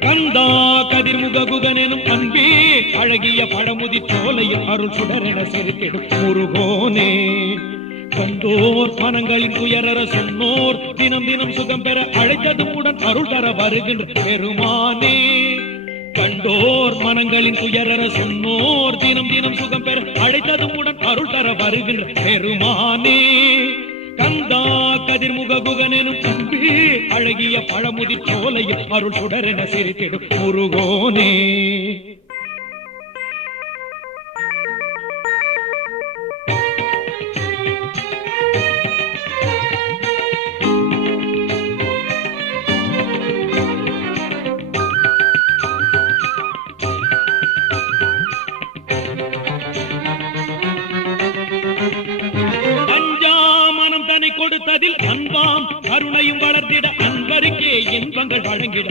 கந்தா கதிர்முக குகனெனும் அன்பே அழகிய பழமுதி சோலையில் அருள் சுடரென செருக்கிடும் முருகோனே கண்டோர் மனங்களின் துயரற சொன்னோர் தினம் தினம் சுகம் பெற அழைத்ததும் உடன் அருள் தர வருகின்ற பெருமானே கண்டோர் மனங்களின் துயரற சொன்னோர் தினம் தினம் சுகம் பெற அழைத்ததும் உடன் அருள் தர வருகின்ற பெருமானே கந்தா கதிர்முக குகனெனும் அன்பே அழகிய பழமுதி சோலையில் அருள் சுடரென சிரித்திடும் முருகோனே கொடுத்ததில் அன்பாம் கருணையும் வளர்த்திட அன்பருக்கே இன்பங்கள் வழங்கிட